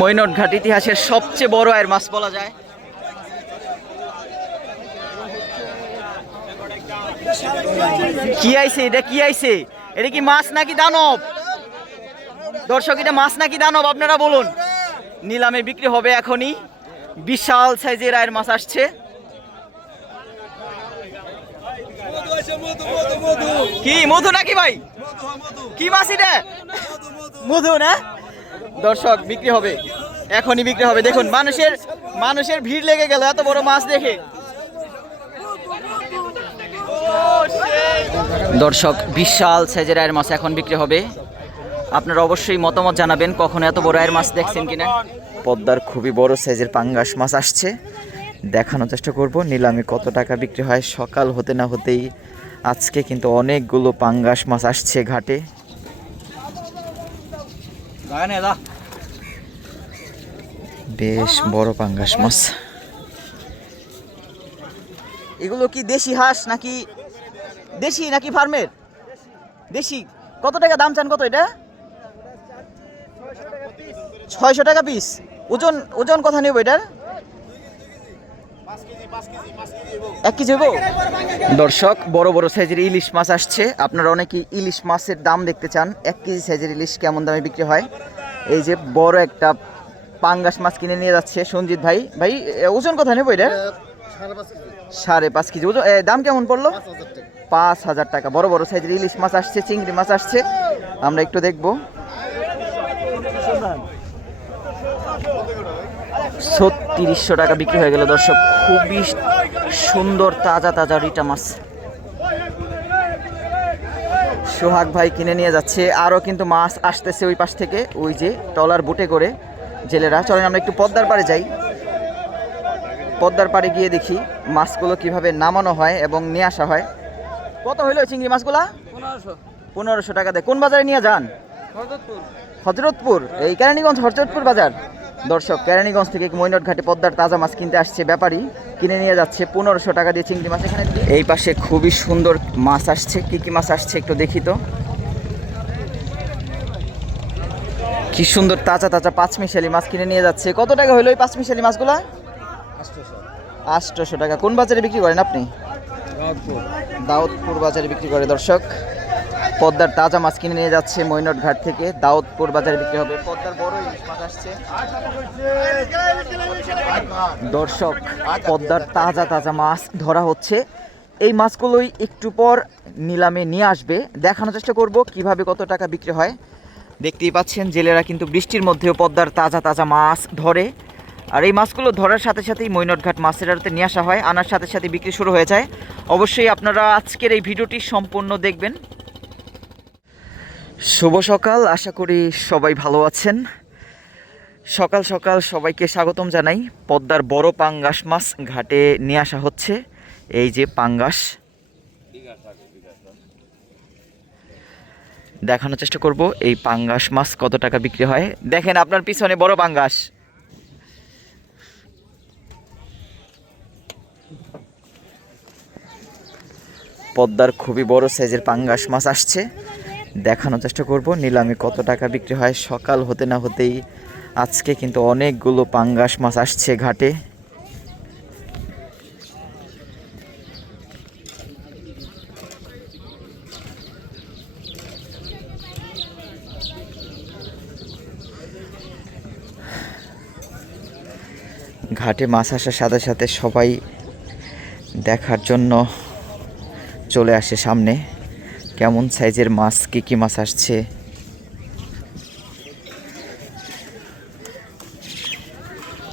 মৈনট ঘাট ইতিহাসের সবচেয়ে বড় আয়ের মাছ বলা যায়। কি আইছে? এটা কি আইছে? এটা কি মাছ নাকি দানব? দর্শক, এটা মাছ নাকি দানব? আপনারা বলুন। নিলামে বিক্রি হবে এখনই। বিশাল সাইজের আয়ের মাছ আসছে। কি, মধু নাকি ভাই? কি মাছ এটা? মধু না দর্শক, বিক্রি হবে। এখনই বিক্রি হবে। দেখুন, মানুষের মানুষের ভিড় লেগে গেল এত বড় মাছ দেখে। দর্শক, বিশাল সাইজের আয়ের মাছ এখন বিক্রি হবে। আপনারা অবশ্যই মতামত জানাবেন কখন এত বড় আয়ের মাছ দেখছেন কিনা। পদ্মার খুবই বড় সাইজের পাঙ্গাস মাছ আসছে। দেখানোর চেষ্টা করব, নিলামে কত টাকা বিক্রি হয়। সকাল হতে না হতেই আজকে কিন্তু অনেকগুলো পাঙ্গাস মাছ আসছে ঘাটে। বেশ বড় পাঙ্গাস মাছ। এগুলো কি দেশি হাঁস নাকি দেশি নাকি ফার্মের? দেশি। কত টাকা দাম চান কত এটা? ছয়শো টাকা পিস। ওজন ওজন কথা নেব এটার? এক কেজি হইব? দর্শক বড় বড় সাইজের ইলিশ মাছ আসছে। আপনারা অনেকে ইলিশ মাছের দাম দেখতে চান। এক কেজি সাইজের ইলিশ কেমন দামে বিক্রি হয়? এই যে বড় একটা পাঙ্গাস মাছ কিনে নিয়ে যাচ্ছে সঞ্জিত ভাই। ভাই ওজন কথা নেব এটার সাড়ে পাঁচ কেজি। ওজন দাম কেমন পড়ল? পাঁচ হাজার টাকা। বড় বড় সাইজের ইলিশ মাছ আসছে চিংড়ি মাছ আসছে। আমরা একটু দেখব। ছত্রিশশো টাকা বিক্রি হয়ে গেল দর্শক। খুবই সুন্দর তাজা তাজা রিটা মাছ। সোহাগ ভাই কিনে নিয়ে যাচ্ছে। আরও কিন্তু মাছ আসতেছে ওই পাশ থেকে ওই যে টলার বুটে করে জেলেরা। চলেন আমরা একটু পদ্মার পাড়ে যাই। পদ্মার পাড়ে গিয়ে দেখি মাছগুলো কীভাবে নামানো হয় এবং নিয়ে আসা হয়। কত হইল চিংড়ি মাছগুলা? পনেরোশো। টাকা দেয়। কোন বাজারে নিয়ে যান? হজরতপুর? এই কেরানীগঞ্জ হজরতপুর বাজার। দর্শক কেরানীগঞ্জ থেকে মৈনট ঘাটে পদ্মার তাজা মাছ কিনতে আসছে ব্যাপারী। কিনে নিয়ে যাচ্ছে পনেরোশো টাকা দিয়ে চিংড়ি মাছ। এখানে এই পাশে খুবই সুন্দর মাছ আসছে। কি কি মাছ আসছে একটু দেখি তো। কি সুন্দর তাজা তাজা পাঁচমিশালি মাছ কিনে নিয়ে যাচ্ছে। কত টাকা হলো ওই পাঁচমিশালি মাছগুলা? আটশোশো টাকা। কোন বাজারে বিক্রি করেন আপনি? দাউদপুর বাজারে বিক্রি করে দর্শক। পদ্মার তাজা মাছ কিনে নিয়ে যাচ্ছে মৈনট ঘাট থেকে। দাউদপুর বাজারে বিক্রি হবে। পদ্মার বড় ইলিশ মাছ আসছে। দর্শক, পদ্মার তাজা তাজা মাছ ধরা হচ্ছে। এই মাছগুলোই একটু পর নিলামে নিয়ে আসবে। দেখানোর চেষ্টা করব কীভাবে কত টাকা বিক্রি হয়। দেখতেই পাচ্ছেন, জেলেরা কিন্তু বৃষ্টির মধ্যেও পদ্মার তাজা তাজা মাছ ধরে। আর এই মাছগুলো ধরার সাথে সাথেই মৈনটঘাট মাছের আড়তে নিয়ে আসা হয়। আনার সাথে সাথে বিক্রি শুরু হয়ে যায়। অবশ্যই আপনারা আজকের এই ভিডিওটি সম্পূর্ণ দেখবেন। শুভ সকাল, আশা করি সবাই ভালো আছেন। সকাল সকাল সবাইকে স্বাগতম জানাই। পদ্মার বড় পাঙ্গাস মাছ ঘাটে নিয়ে আসা হচ্ছে। এই যে পাঙ্গাস। দেখানোর চেষ্টা করব, এই পাঙ্গাস মাছ কত টাকা বিক্রি হয়। দেখেন আপনার পিছনে বড় পাঙ্গাস। পদ্মার খুবই বড় সাইজের পাঙ্গাস মাছ আসছে। দেখানোর চেষ্টা করব। নিলামে কত টাকা বিক্রি হয় সকাল হতে না হতেই। আজকে কিন্তু অনেকগুলো পাঙ্গাস মাছ আসছে ঘাটে। ঘাটে মাছ আসার সাথে সাথে সবাই দেখার জন্য চলে আসে সামনে। কেমন সাইজের মাছ কি কি মাছ আসছে?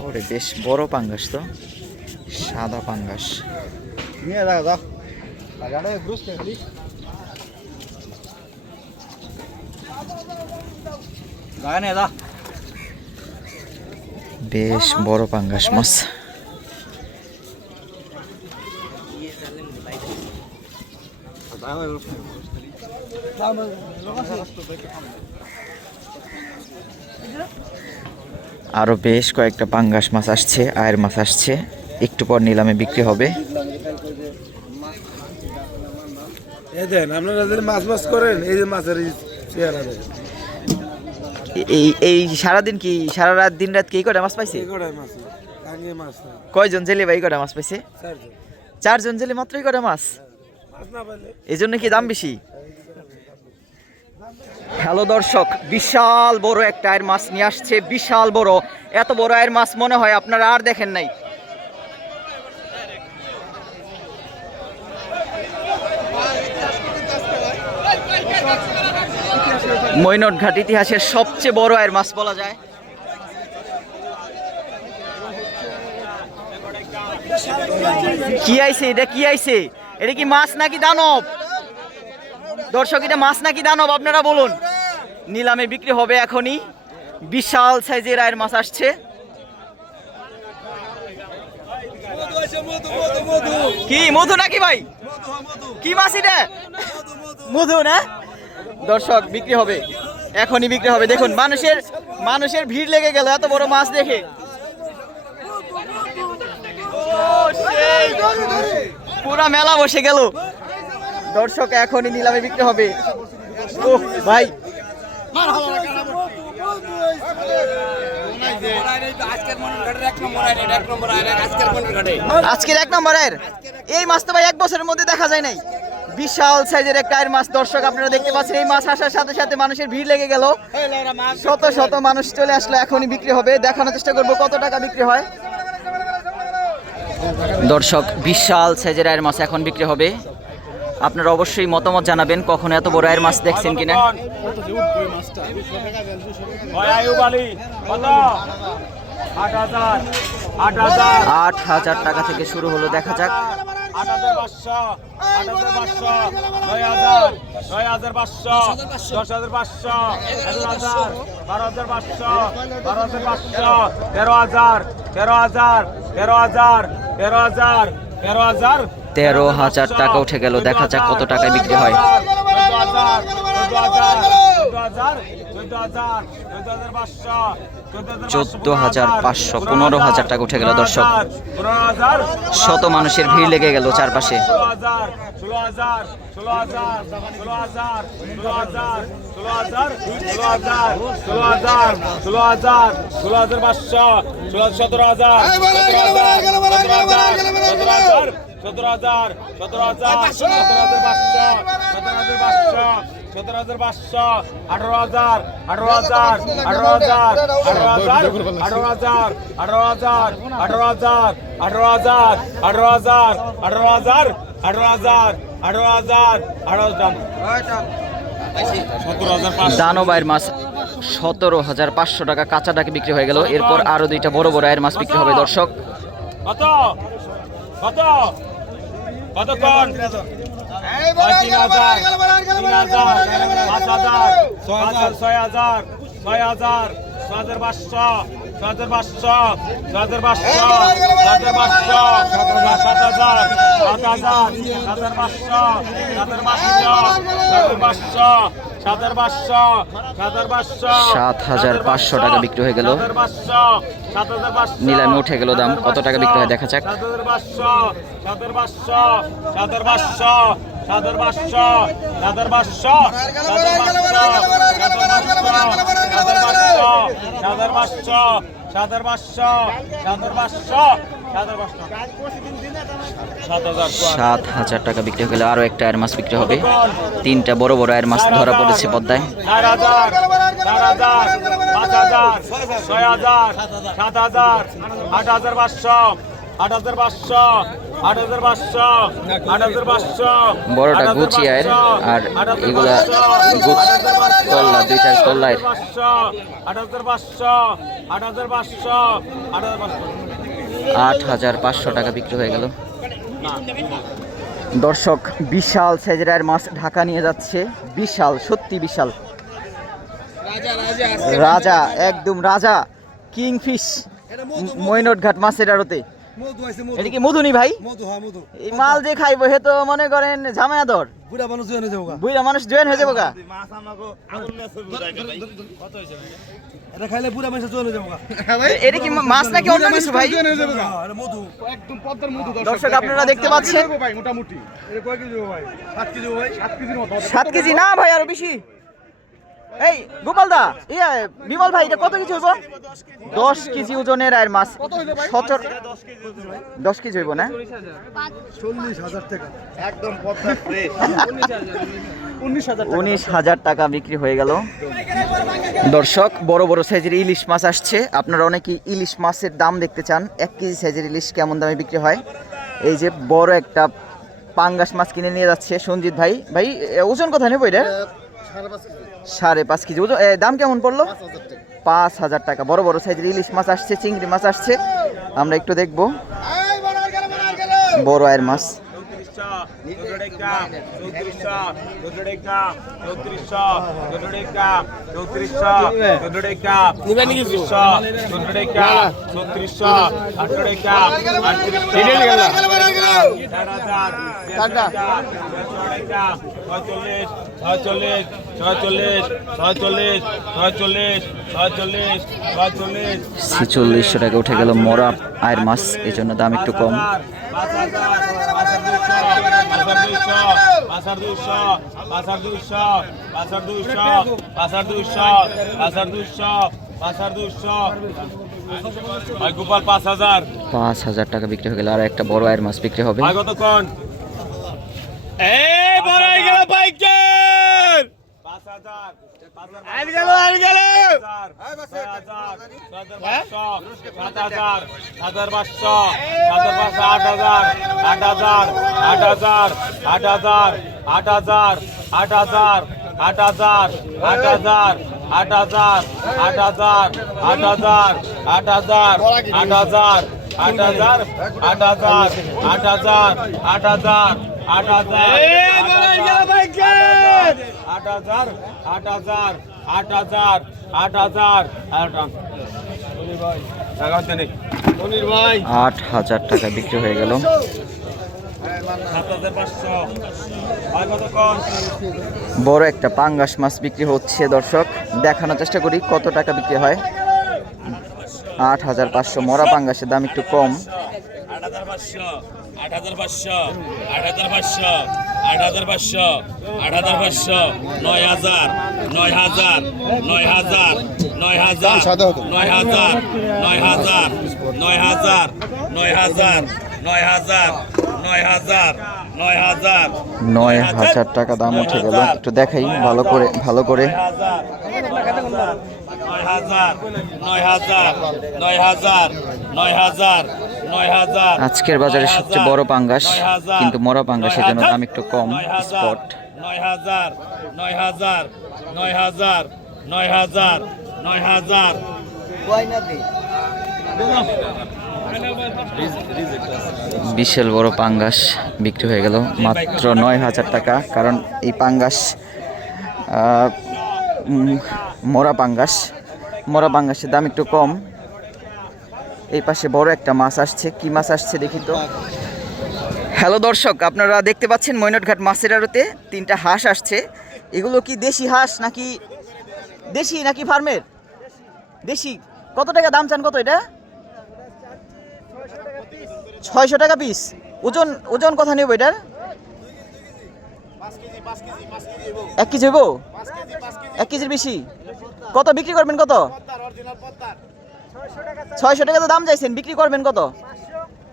ওরে বেশ বড় পাঙ্গাস তো। সাদা পাঙ্গাস। বেশ বড় পাঙ্গাস মাছ। আরও বেশ কয়েকটা পাঙ্গাস মাছ আসছে আয়ের মাছ আসছে। একটু পর নিলামে বিক্রি হবে। এই দেন আপনারা যদি মাছ মাছ করেন এই যে এই এই এই সারাদিন কি সারা রাত দিন রাত কি কটা মাছ পাইছে? কয়জন জেলে ভাই কটা মাছ পাইছে? চারজন। জেলে মাত্রই কটা মাছ? এই জন্য কি দাম বেশি? হ্যালো দর্শক, বিশাল বড় একটা আয়ের মাছ নিয়ে আসছে, বিশাল বড়। এত বড় আয়ের মাছ মনে হয় আপনারা আর দেখেন নাই। মৈনট ঘাট ইতিহাসের সবচেয়ে বড় আয়ের মাছ বলা যায়। কি আইছে? এটা কি আইছে? এটা কি মাছ নাকি দানব? দর্শক, এটা মাছ নাকি দানব? আপনারা বলুন। নিলামে বিক্রি হবে এখনই। বিশাল সাইজের আয়ের মাছ আসছে। কি, মধু নাকি ভাই? কি মাছ এটা? মধু না? দর্শক, বিক্রি হবে। এখনই বিক্রি হবে। দেখুন, মানুষের মানুষের ভিড় লেগে গেল, এত বড় মাছ দেখে। পুরা মেলা বসে গেল। দর্শক এখনই নিলামে বিক্রি হবে। ও ভাই। আজকের এক নম্বরের এই মাছ তো ভাই এক বছরের মধ্যে দেখা যায় নাই। বিশাল সাইজের একটা আয়ের মাছ দর্শক আপনারা দেখতে পাচ্ছেন। এই মাছ আসার সাথে সাথে মানুষের ভিড় লেগে গেল। শত শত মানুষ চলে আসলো, এখনই বিক্রি হবে। দেখানোর চেষ্টা করব কত টাকা বিক্রি হয়। দর্শক, বিশাল সাইজের আয়ের মাছ এখন বিক্রি হবে। আপনারা অবশ্যই মতামত জানাবেন কখন এত বড় আয়ের মাছ দেখছেন কিনা। আট হাজার টাকা থেকে শুরু হলো, দেখা যাক। তেরো হাজার তেরো হাজার তেরো হাজার তেরো হাজার তেরো হাজার তেরো হাজার টাকা উঠে গেল দেখা যাক কত টাকায় বিক্রি হয় চোদ্দ হাজার পাঁচশো পনেরো হাজার টাকা উঠে গেল দর্শক শত মানুষের ভিড় লেগে গেল চারপাশে সতেরো হাজার সতেরো হাজার সতেরো হাজার সতেরো হাজার পাঁচশো সতেরো হাজার পাঁচশো সতেরো হাজার পাঁচশো আঠারো হাজার আঠারো হাজার আঠারো হাজার আঠারো হাজার আঠারো হাজার আঠারো হাজার আঠারো হাজার আঠারো হাজার আঠারো হাজার আঠারো হাজার আঠারো হাজার আঠারো হাজার আঠারো হাজার সতেরো হাজার দানব আয়ের মাছ সতেরো হাজার পাঁচশো টাকা কাঁচা টাকা বিক্রি হয়ে গেল এরপর আরও দুইটা বড় বড় আয়ের মাছ বিক্রি হবে দর্শক কত কত কত কোন তিন হাজার তিন হাজার পাঁচ হাজার পাঁচ হাজার ছয় হাজার ছয় হাজার ছয় হাজার পাঁচশো ছয় হাজার পাঁচশো ছয় হাজার পাঁচশো ছয় হাজার পাঁচশো সাত হাজার সাত হাজার সাত হাজার পাঁচশো সাত হাজার পাঁচশো সাত হাজার পাঁচশো সাত হাজার পাঁচশো টাকা বিক্রি হয়ে গেল নিলামে উঠে গেল দাম কত টাকা বিক্রি হয় দেখা যাক সাদার বাদশাহ সাদার বাদশাহ সাত হাজার টাকা বিক্রি হয়ে গেলে আরও একটা আয়ের মাছ বিক্রি হবে। তিনটা বড় বড় আয়ের মাছ ধরা পড়েছে পদ্মায়। বড়টা গুচি আয়ের, আর এগুলা তল্লা, দুইটা তল্লা আট হাজার পাঁচশো আট হাজার পাঁচশো আট হাজার পাঁচশো আট হাজার পাঁচশো টাকা বিক্রি হয়ে গেল। দর্শক, বিশাল সেজরায়ের মাছ ঢাকা নিয়ে যাচ্ছে। বিশাল, সত্যি বিশাল। রাজা, একদম রাজা। কিংফিশ মৈনট ঘাট মাছের আড়তে। এটা কি মধুনি ভাই? মধু হ্যাঁ মধু। এই মাল যে খাইবো হে তো মনে করেন ঝামেলা দর বুড়া মানুষ জেনে যাব গা। বুইরা মানুষ জয়েন হয়ে যাব গা। এটা খাইলে বুড়া মানুষ জেনে যাব গা। এটা কি মাছ নাকি অন্য কিছু ভাই? হ্যাঁ, মধু। একদম পদ্মার মধু দর্শক। আপনারা দেখতে পাচ্ছেন? ভাই? মোটামুটি। এটা কয় কেজি ভাই? সাত কেজি ভাই। সাত কেজির মতো সাত কেজি না ভাই আরও বেশি। এই গোপাল দা ইয়া বিমল ভাই এটা কত কেজি হইব দশ কেজি ওজনের আর মাছ সচর দশ কেজি হইব না? উনিশ হাজার টাকা। বিক্রি হয়ে গেল। দর্শক বড় বড় সাইজের ইলিশ মাছ আসছে। আপনারা অনেকেই ইলিশ মাছের দাম দেখতে চান। এক কেজি সাইজের ইলিশ কেমন দামে বিক্রি হয়? এই যে বড় একটা পাঙ্গাস মাছ কিনে নিয়ে যাচ্ছে সঞ্জিত ভাই। ভাই ওজন কথা নেব এটা? সাড়ে পাঁচ কেজি। এ, দাম কেমন পড়ল? পাঁচ হাজার টাকা। বড় বড় সাইজের ইলিশ মাছ আসছে চিংড়ি মাছ আসছে। আমরা একটু দেখব। বড় আয়ের মাছ। ছয়চল্লিশ ছয়চল্লিশ ছয়চল্লিশ ছয়চল্লিশ ছয়চল্লিশ ছয়চল্লিশ ছয়চল্লিশ। ছেচল্লিশশো টাকা উঠে গেল মরা আয়ের মাছ এই জন্য দাম একটু কম। দুইশো পাঁচ হাজার। পাঁচ হাজার টাকা বিক্রি হয়ে গেল আর একটা বড় আয়ের মাছ বিক্রি হবে। কতক্ষণ? এই বড়াই গেল বাইকের পাঁচ হাজার আমি গেল আমি গেল সাত হাজার হাজার পাঁচশো হাজার পাঁচশো আট হাজার আট হাজার আট হাজার আট হাজার আট হাজার আট হাজার আট হাজার আট হাজার আট হাজার আট হাজার আট হাজার আট হাজার আট হাজার আট হাজার আট হাজার আট হাজার আট হাজার আট হাজার আট হাজার আট হাজার আট হাজার আট হাজার মনির ভাই আট হাজার টাকা বিক্রি হয়ে গেল। সাত হাজার পাঁচশো। ভাই বড় একটা পাঙ্গাস মাছ বিক্রি হচ্ছে দর্শক। দেখানোর চেষ্টা করি কত টাকা বিক্রি হয়। আট হাজার পাঁচশো মরা পাঙ্গাসের দাম একটু কম আট হাজার পাঁচশো আট হাজার পাঁচশো আট হাজার পাঁচশো আট হাজার পাঁচশো আট হাজার পাঁচশো নয় হাজার নয় হাজার নয় হাজার নয় হাজার নয় হাজার নয় হাজার নয় হাজার নয় হাজার নয় হাজার নয় হাজার নয় হাজার নয় হাজার টাকা দাম উঠে গেল একটু দেখাই ভালো করে ভালো করে নয় হাজার নয় হাজার নয় হাজার নয় হাজার আজকের বাজারে সবচেয়ে বড় পাঙ্গাস কিন্তু মরা পাঙ্গাসের জন্য দাম একটু কম স্পট নয় হাজার নয় হাজার নয় হাজার নয় হাজার নয় হাজার বিশাল বড় পাঙ্গাস বিক্রি হয়ে গেল মাত্র নয় হাজার টাকা কারণ এই পাঙ্গাস মরা পাঙ্গাস মরা পাঙ্গাসের দাম একটু কম। এই পাশে বড় একটা মাছ আসছে। কি মাছ আসছে দেখি তো। হ্যালো দর্শক, আপনারা দেখতে পাচ্ছেন মৈনটঘাট মাছের আড়তে তিনটা হাঁস আসছে। এগুলো কি দেশি হাঁস নাকি দেশি নাকি ফার্মের? দেশি। কত টাকা দাম চান কত এটা? ছয়শো টাকা পিস। ওজন ওজন কথা নেব এটার? এক কেজি হইব? এক কেজির বেশি? কত বিক্রি করবেন কত? ছয়শো টাকা তো দাম চাইছেন বিক্রি করবেন কত?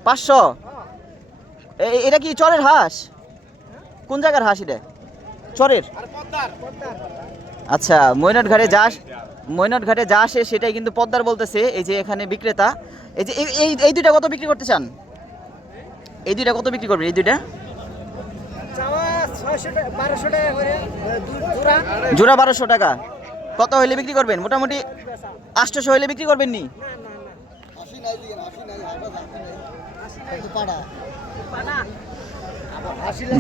পাঁচশো। এটা কি চরের হাঁস? কোন জায়গার হাঁস এটা? চরের? আচ্ছা মৈনট ঘাটে যা মৈনট ঘাটে যা আসে সেটাই কিন্তু পদ্মার বলতেছে এই যে এখানে বিক্রেতা। এই যে এই- এই এই দুইটা কত বিক্রি করতে চান? এই দুইটা কত বিক্রি করবেন এই দুইটা? জোড়া বারোশো টাকা। কত হইলে বিক্রি করবেন? মোটামুটি আটশোশো হইলে বিক্রি করবেন নি?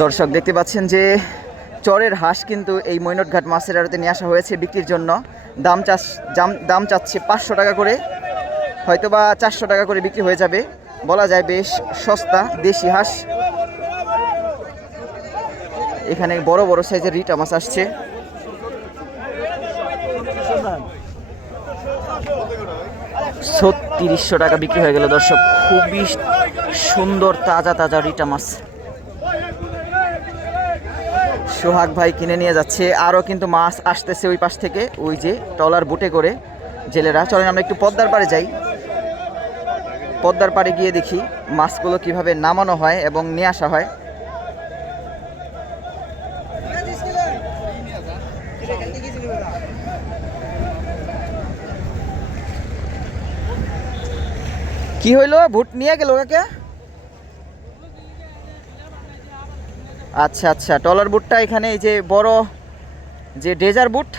দর্শক, দেখতে পাচ্ছেন যে চরের হাঁস কিন্তু এই মৈনটঘাট মাছের আড়তে নিয়ে আসা হয়েছে বিক্রির জন্য। দাম চাষ দাম চাচ্ছে পাঁচশো টাকা করে। হয়তো বা চারশো টাকা করে বিক্রি হয়ে যাবে। বলা যায় বেশ সস্তা দেশি হাঁস। এখানে বড় বড় সাইজের রিটা মাছ আসছে। ছত্রিশশো টাকা বিক্রি হয়ে গেল, দর্শক। খুবই সুন্দর, তাজা তাজা রিটা মাছ। সোহাগ ভাই কিনে নিয়ে যাচ্ছে। আরও কিন্তু মাছ আসতেছে ওই পাশ থেকে, ওই যে টলার বুটে করে জেলেরা। চলেন, আমরা একটু পদ্মার পাড়ে যাই। পদ্মার পাড়ে গিয়ে দেখি মাছগুলো কীভাবে নামানো হয় এবং নিয়ে আসা হয়। কি হইল? ভুট নিয়ে গেল কাকে? আচ্ছা আচ্ছা টলার বুটটা এখানে এই যে বড় যে ডেজার বুট,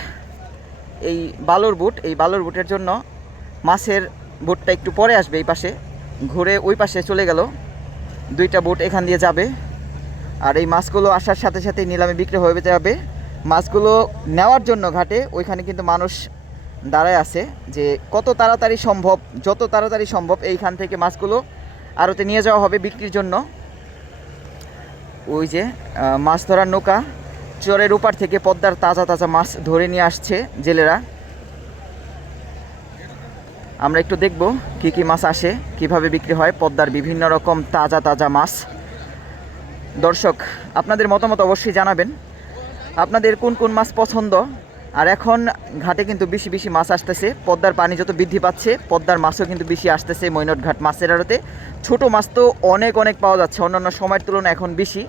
এই বালুর বুট, এই বালুর বুটের জন্য মাছের বুটটা একটু পরে আসবে এই পাশে। ঘুরে ওই পাশে চলে গেল। দুইটা বুট এখান দিয়ে যাবে। আর এই মাছগুলো আসার সাথে সাথে নিলামে বিক্রি হয়ে যাবে। মাছগুলো নেওয়ার জন্য ঘাটে, ওইখানে কিন্তু মানুষ দাঁড়ায় আছে যে কত তাড়াতাড়ি সম্ভব, যত তাড়াতাড়ি সম্ভব এইখান থেকে মাছগুলো আরতে নিয়ে যাওয়া হবে বিক্রির জন্য। ওই যে মাছ ধরার নৌকা চরের উপার থেকে পদ্মার তাজা তাজা মাছ ধরে নিয়ে আসছে জেলেরা। আমরা একটু দেখব কি কি মাছ আসে, কীভাবে বিক্রি হয়। পদ্মার বিভিন্ন রকম তাজা তাজা মাছ। দর্শক, আপনাদের মতামত অবশ্যই জানাবেন। আপনাদের কোন কোন মাছ পছন্দ? আর এখন ঘাটে কিন্তু বেশি বেশি মাছ আসতেছে। পদ্মার পানি যত বৃদ্ধি পাচ্ছে, পদ্মার মাছও কিন্তু বেশি আসতেছে মৈনট ঘাট মাছের আড়তে। ছোট মাছ তো অনেক অনেক পাওয়া যাচ্ছে, অন্যান্য সময়ের তুলনায় এখন বেশি।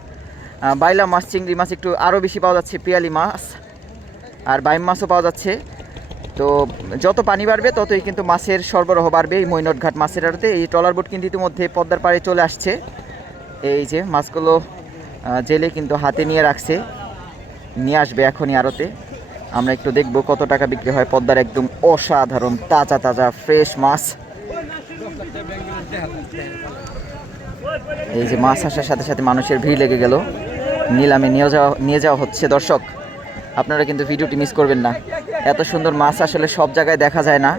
বাইলা মাছ, চিংড়ি মাছ একটু আরও বেশি পাওয়া যাচ্ছে, পিয়ালি মাছ আর বাইম মাছও পাওয়া যাচ্ছে। তো যত পানি বাড়বে, ততই কিন্তু মাছের সরবরাহ বাড়বে এই মৈনট ঘাট মাছের আড়তে। এই ট্রলার বোট কিন্তু ইতিমধ্যে পদ্মার পাড়ে চলে আসছে। এই যে মাছগুলো জেলে কিন্তু হাতে নিয়ে রাখছে, নিয়ে আসবে এখনই আড়তে। আমরা একটু দেখব কত টাকা বিক্রি হয় পদ্মার একদম অসাধারণ তাজা তাজা ফ্রেশ মাছ। এই যে মাছ আসার সাথে সাথে মানুষের ভিড় লেগে গেল। নিলামে নিয়ে যাওয়া নিয়ে যাওয়া হচ্ছে দর্শক। আপনারা কিন্তু ভিডিওটি মিস করবেন না। এত সুন্দর মাছ আসলে সব জায়গায় দেখা যায় না।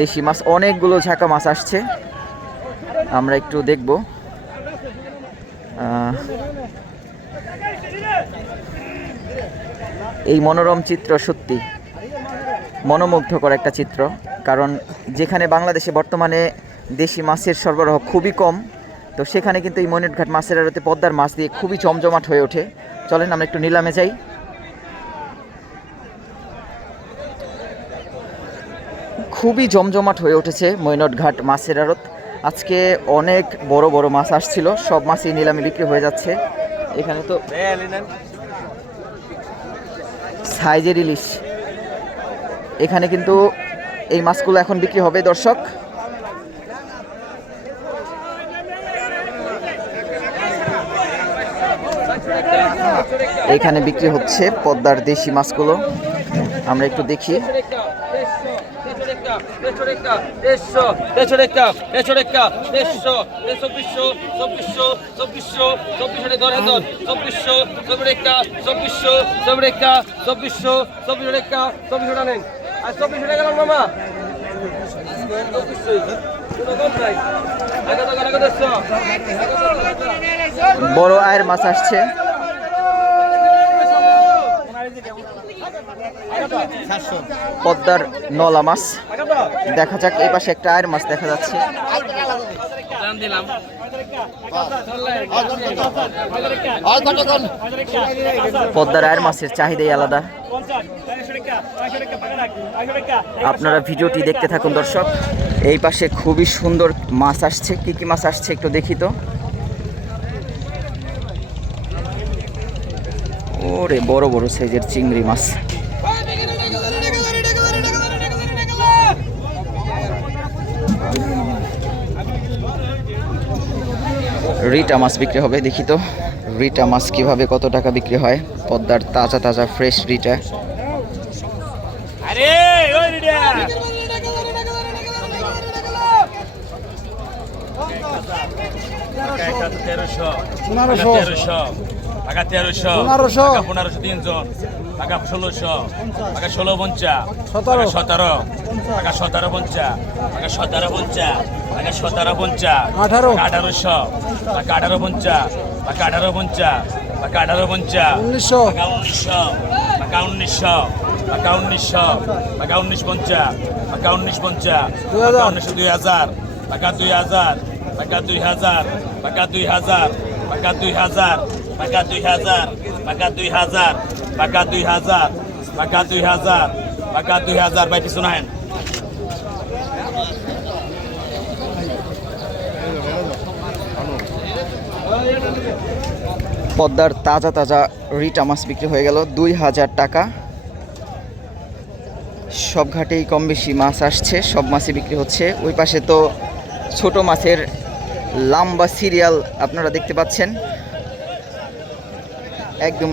দেশি মাছ, অনেকগুলো ঝাঁকা মাছ আসছে। আমরা একটু দেখব। এই মনোরম চিত্র সত্যি মনোমুগ্ধকর একটা চিত্র, কারণ যেখানে বাংলাদেশে বর্তমানে দেশি মাছের সরবরাহ খুবই কম, তো সেখানে কিন্তু এই মনিটঘাট মাছের আড়তে পদ্মার মাছ দিয়ে খুবই জমজমাট হয়ে ওঠে। চলেন আমরা একটু নিলামে যাই। খুবই জমজমাট হয়ে উঠেছে মৈনটঘাট মাছের আড়ত। আজকে অনেক বড় বড় মাছ আসছিল, সব মাছই নিলামে বিক্রি হয়ে যাচ্ছে। এখানে তো সাইজের ইলিশ। এখানে কিন্তু এই মাছগুলো এখন বিক্রি হবে, দর্শক। এখানে বিক্রি হচ্ছে পদ্মার দেশি মাছগুলো। আমরা একটু দেখি। দেড়শো রেখা দেড়শো রেখা দেড়শো চব্বিশশো চব্বিশশো চব্বিশশো চব্বিশশো দশ হাজার চব্বিশশো চব্বিশ রেখা চব্বিশশো চব্বিশ রেখা চব্বিশশো চব্বিশ রেখা চব্বিশশো। টানেন আর চব্বিশশো টাকা গেলাম মামা বড় আয়ের মাছ আসছে। পদ্মার নলা মাছ। দেখা যাক, এই পাশে একটা আয়ের মাছ দেখা যাচ্ছে। পদ্মার আয়ের মাছের চাহিদাই আলাদা। আপনারা ভিডিওটি দেখতে থাকুন, দর্শক। এই পাশে খুবই সুন্দর মাছ আসছে। কি কি মাছ আসছে একটু দেখি তো। ওরে, বড় বড় সাইজের চিংড়ি মাছ। রিটা মাছ বিক্রি হবে দেখি তো। রিটা মাছ কীভাবে কত টাকা বিক্রি হয়? পদ্মার তাজা তাজা ফ্রেশ রিটা। আরে ওই রিডা তেরোশো। পনেরোশো। তেরোশো। তেরোশো। পনেরোশো তিনজন। টাকা ষোলোশো টাকা ষোলো পঞ্চা সতেরো। টাকা সতেরো টাকা সতেরো পঞ্চা টাকা সতেরো পঞ্চা টাকা সতেরো পঞ্চা আঠারো। টাকা আঠারোশো টাকা আঠারো পঞ্চা টাকা আঠারো পঞ্চা টাকা আঠারো পঞ্চা উনিশশো। টাকা উনিশশো টাকা উনিশশো টাকা উনিশশো টাকা উনিশ পঞ্চা টাকা উনিশ পঞ্চা। টাকা উনিশশো দুই হাজার টাকা দুই হাজার টাকা দুই হাজার টাকা দুই হাজার টাকা দুই হাজার পাকা দুই হাজার পাকা দুই হাজার পাকা দুই হাজার পাকা দুই হাজার পাকা দুই হাজার ভাই কিছু নাই পদ্মার তাজা তাজা রিটা মাছ বিক্রি হয়ে গেল দুই হাজার টাকা। সব ঘাটেই কম বেশি মাছ আসছে, সব মাছই বিক্রি হচ্ছে। ওই পাশে তো ছোট মাছের লম্বা সিরিয়াল আপনারা দেখতে পাচ্ছেন। একদম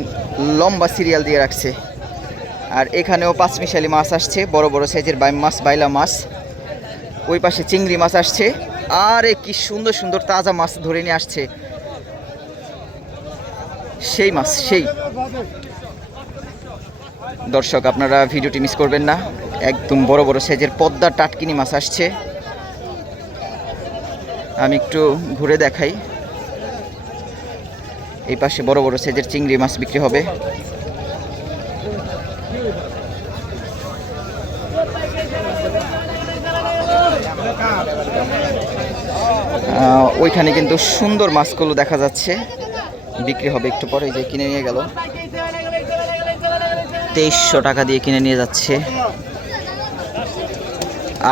লম্বা সিরিয়াল দিয়ে রাখছে। আর এখানেও পাঁচমিশালি মাছ আসছে, বড় বড় সাইজের বাই মাছ, বাইলা মাছ। ওই পাশে চিংড়ি মাছ আসছে। আরে কি সুন্দর সুন্দর তাজা মাছ ধরে নিয়ে আসছে। সেই মাছ, সেই। দর্শক, আপনারা ভিডিওটি মিস করবেন না। একদম বড় বড় সাইজের পদ্মা টাটকিনি মাছ আসছে। আমি একটু ঘুরে দেখাই। এই পাশে বড় বড় সাইজের চিংড়ি মাছ বিক্রি হবে। ওইখানে কিন্তু সুন্দর মাছগুলো দেখা যাচ্ছে। বিক্রি হবে একটু পরে যে কিনে নিয়ে গেল। তেইশশো টাকা দিয়ে কিনে নিয়ে যাচ্ছে।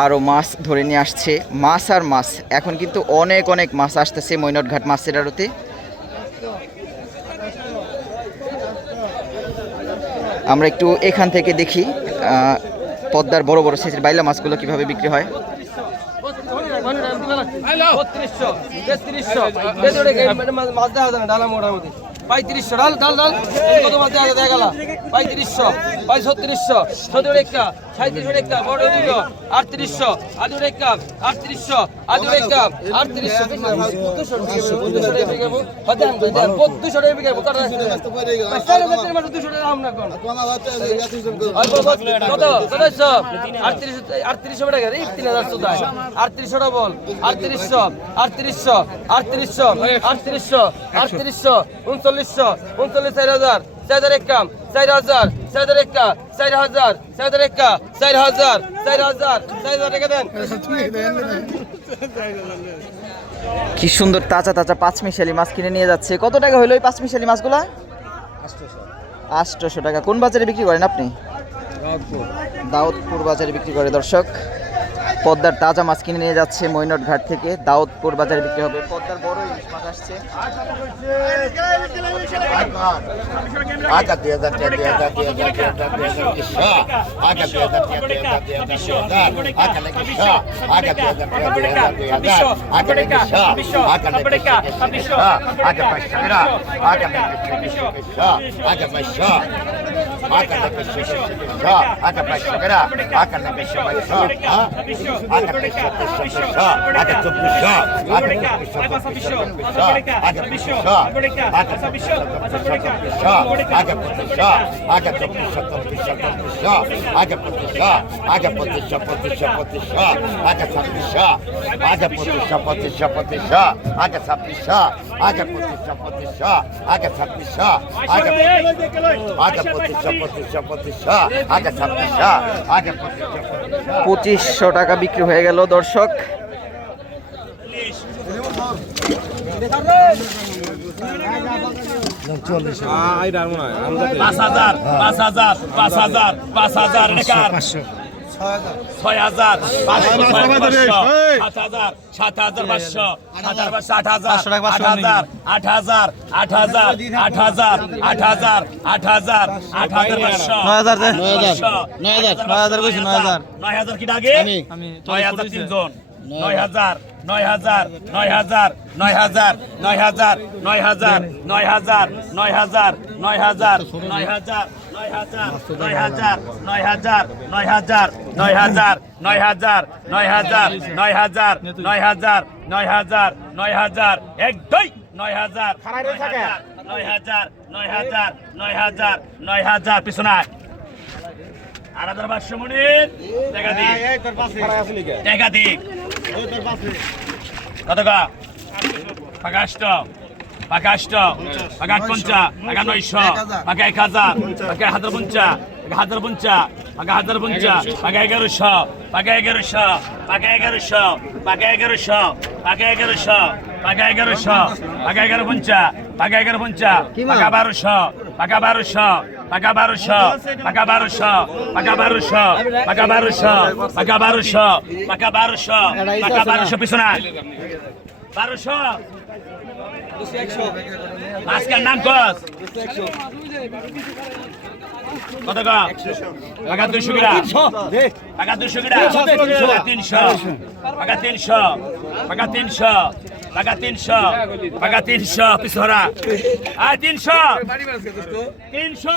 আরও মাছ ধরে নিয়ে আসছে। মাছ আর মাছ। এখন কিন্তু অনেক অনেক মাছ আসতেছে মৈনটঘাট মাছের আড়তে। আমরা একটু এখান থেকে দেখি পদ্মার বড় বড় সেচের বাইলা মাছগুলো কীভাবে বিক্রি হয় মাছ দেখা যায় না ডালা মোটামুটি পঁয়ত্রিশশো। ডাল ডাল ডাল কত মাছ দেওয়া যায় গেল। পঁয়ত্রিশশো ছত্রিশশো সতেরো রেখা সাঁত্রিশশো রেখা, বড় দিল আটত্রিশশো। আদু রেখা, আটত্রিশশো। আদু রেখা, আটত্রিশশো। আটত্রিশশো আটত্রিশশো ডবল আটত্রিশশো আটত্রিশশো আটত্রিশশো আটত্রিশশো আটত্রিশশো উনচল্লিশশো উনচল্লিশ চার হাজার চার হাজার একাম চার হাজার চার হাজার একা চার হাজার চার হাজার একা চার হাজার চার হাজার চার হাজার টাকা দেন। কি সুন্দর তাজা তাজা পাঁচমিশালি মাছ কিনে নিয়ে যাচ্ছে। কত টাকা হলো ওই পাঁচমিশালি মাছগুলা? আটশোশো টাকা। কোন বাজারে বিক্রি করেন আপনি? দাউদপুর বাজারে বিক্রি করে দর্শক। পদ্মার তাজা মাছ কিনে নিয়ে যাচ্ছে মৈনট ঘাট থেকে দাউদপুর বাজারে বিক্রি হবে পদ্মার বড় ইলিশ মাছ আসছে আগে আগে ছাব্বিশ আগে পঁচিশ পঁচিশ পঁচিশ আগে ছাব্বিশ আগে পঁচিশশো পঁচিশশো আগে ছাব্বিশশো আগে আগে পঁচিশশো পঁচিশশো পঁচিশশো আগে ছাব্বিশশো আগে পঁচিশশো পঁচিশশো টাকা বিক্রি হয়ে গেল দর্শক। পাঁচ হাজার। পাঁচ হাজার পাঁচ হাজার পাঁচ হাজার ছয় হাজার সাত হাজার সাত হাজার পাঁচশো আট হাজার আট হাজার আট হাজার আট হাজার আট হাজার আট হাজার আট হাজার আট হাজার পাঁচশো নয় হাজার নয় হাজার নয় হাজার নয় হাজার নয় হাজার কি ডাকে নয় হাজার তিনজন নয় হাজার নয় হাজার নয় হাজার নয় হাজার নয় হাজার নয় হাজার নয় হাজার নয় হাজার নয় হাজার নয় হাজার নয় হাজার নয় হাজার নয় হাজার নয় হাজার নয় হাজার নয় হাজার নয় হাজার নয় হাজার নয় হাজার নয় হাজার এক দুই নয় হাজার নয় হাজার নয় হাজার নয় হাজার নয় হাজার পিছনায় আট হাজার পাঁচশো মনির টাকা দিই টাকা দিই কত আষ্ট পাকা আষ্ট পাকা আট পঞ্চা পাকা নয়শো পাকা এক হাজার পাকা হাজার পঞ্চা পাকা হাজার পঞ্চা পাকা হাজার পঞ্চা পাকা এগারোশো পাকা এগারোশো পাকা এগারোশো পাকা এগারোশো পাকা এগারোশো পাকা এগারোশো পাকা এগারো পঞ্চা পাকা এগারো পঞ্চা পাকা বারোশো পাকা বারোশো পাকা বারোশো পাকা বারোশো পাকা বারোশো পাকা বারোশো পাকা বারোশো পাকা বারোশো পাকা বারোশো পিছনে বারোশো আজকের নাম কস। কত টাকা দুশো গ্রাম। টাকা গ্রাম। টাকা তিনশো। টাকা তিনশো। টাকা তিনশো। টাকা তিনশো। টাকা তিনশো। পিছরা আর তিনশো। তিনশো।